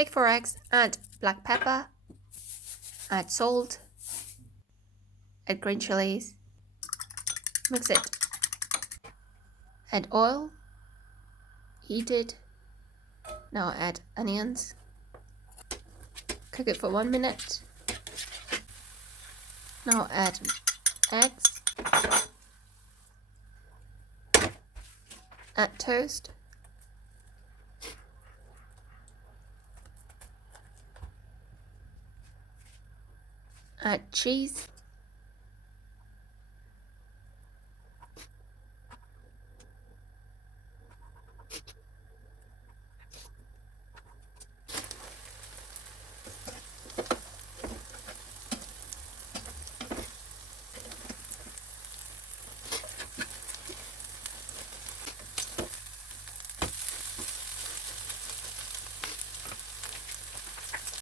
Take 4 eggs, add black pepper, add salt, add green chilies, mix it, add oil, heat it, now add onions, cook it for 1 minute, now add eggs, add toast, add cheese,